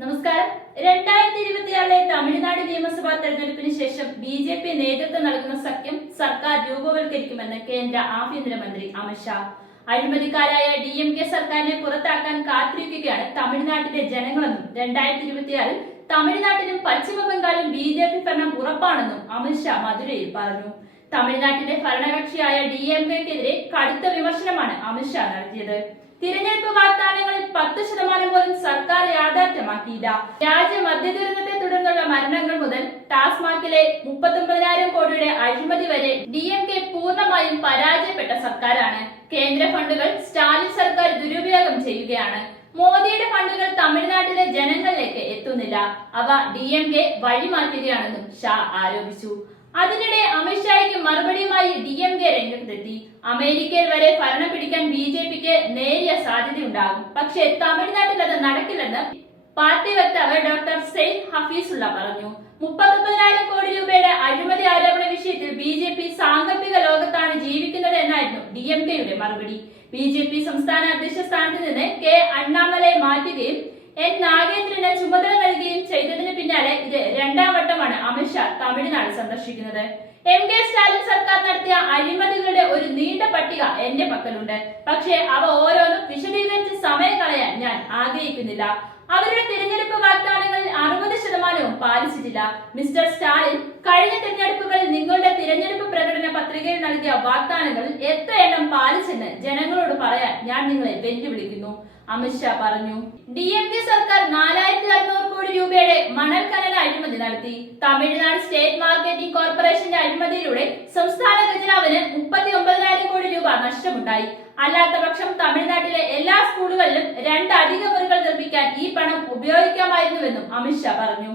നമസ്കാരം. 2026 തമിഴ്നാട് നിയമസഭാ തെരഞ്ഞെടുപ്പിന് ശേഷം BJP നേതൃത്വം നൽകുന്ന സഖ്യം സർക്കാർ രൂപവൽക്കരിക്കുമെന്ന് കേന്ദ്ര ആഭ്യന്തരമന്ത്രി അമിത്ഷാ. അഴിമതിക്കാരായ DMK സർക്കാരിനെ പുറത്താക്കാൻ കാത്തിരിക്കുകയാണ് തമിഴ്നാട്ടിലെ ജനങ്ങളെന്നും 2026 തമിഴ്നാട്ടിലും പശ്ചിമ ബംഗാളിലും BJP ഭരണം ഉറപ്പാണെന്നും അമിത്ഷാ മധുരയിൽ പറഞ്ഞു. തമിഴ്നാട്ടിലെ ഭരണകക്ഷിയായ DMKക്കെതിരെ കടുത്ത വിമർശനമാണ് അമിത്ഷാ നടത്തിയത്. തിരഞ്ഞെടുപ്പ് വാഗ്ദാനങ്ങളിൽ 10% പോലും സർക്കാർ യാഥാർത്ഥ്യമാക്കിയില്ല. രാജ്യമദ്യ ദുരന്തത്തെ തുടർന്നുള്ള മരണങ്ങൾ മുതൽ ടാസ്മാക്കിലെ 39,000 കോടിയുടെ അഴിമതി വരെ DMK പൂർണ്ണമായും പരാജയപ്പെട്ട സർക്കാരാണ്. കേന്ദ്ര ഫണ്ടുകൾ സ്റ്റാലിൻ സർക്കാർ ദുരുപയോഗം ചെയ്യുകയാണ്. മോദിയുടെ ഫണ്ടുകൾ തമിഴ്നാട്ടിലെ ജനങ്ങളിലേക്ക് എത്തുന്നില്ല. അവ DMK വഴിമാറ്റുകയാണെന്നും ഷാ ആരോപിച്ചു. അതിനിടെ അമിത്ഷായ്ക്ക് മറുപടിയുമായി DMK രംഗത്തെത്തി. അമേരിക്കയിൽ വരെ ഭരണം പിടിക്കാൻ BJPക്ക് നേരിയ സാധ്യതയുണ്ടാകും. പക്ഷേ തമിഴ്നാട്ടിൽ അത് നടക്കില്ലെന്ന് പാർട്ടി വക്താവ് ഡോക്ടർ സെയ്ദ് ഹഫീസുള്ള പറഞ്ഞു. 39,000 കോടി രൂപയുടെ അഴിമതി ആരോപണ വിഷയത്തിൽ BJP സാങ്കല്പിക ലോകത്താണ് ജീവിക്കുന്നത് എന്നായിരുന്നു DMKയുടെ മറുപടി. BJP സംസ്ഥാന അധ്യക്ഷ സ്ഥാനത്ത് നിന്ന് K അണ്ണാമലയെ മാറ്റുകയും N നാഗേന്ദ്രന് ചുമതല നൽകുകയും ചെയ്തതിന് പിന്നാലെ ഇത് രണ്ടാം വട്ടമാണ് അമിത്ഷാ തമിഴ്നാട് സന്ദർശിക്കുന്നത്. MK സ്റ്റാലിൻ സർക്കാർ നടത്തിയ അഴിമതികളുടെ ഒരു നീണ്ട പട്ടിക എന്റെ പക്കലുണ്ട്. പക്ഷേ അവ ഓരോന്നും വിശദീകരിച്ച് സമയം കളയാൻ ഞാൻ ആഗ്രഹിക്കുന്നില്ല. അവരുടെ തിരഞ്ഞെടുപ്പ് വാഗ്ദാനങ്ങളിൽ 60% പാലിച്ചിട്ടില്ല. മിസ്റ്റർ സ്റ്റാലിൻ, കഴിഞ്ഞ തിരഞ്ഞെടുപ്പുകളിൽ നിങ്ങളുടെ തിരഞ്ഞെടുപ്പ് പ്രകടന പത്രികയിൽ നൽകിയ വാഗ്ദാനങ്ങളിൽ എത്ര എണ്ണം പാലിച്ചെന്ന് ജനങ്ങളോട് പറയാൻ ഞാൻ നിങ്ങളെ വെല്ലുവിളിക്കുന്നു, അമിത്ഷാ പറഞ്ഞു. DMK സർക്കാർ 4,600 കോടി രൂപയുടെ മണൽ ഖനന അഴിമതി നടത്തി. തമിഴ്നാട് സ്റ്റേറ്റ് മാർക്കറ്റിംഗ് കോർപ്പറേഷന്റെ അഴിമതിയിലൂടെ സംസ്ഥാന ഖജനാവിന് 39,000 കോടി രൂപ നഷ്ടമുണ്ടായി. അല്ലാത്ത പക്ഷം തമിഴ്നാട്ടിലെ എല്ലാ സ്കൂളുകളിലും 2 അധിക മുറികൾ നിർമ്മിക്കാൻ ഈ പണം ഉപയോഗിക്കാമായിരുന്നുവെന്നും അമിത്ഷാ പറഞ്ഞു.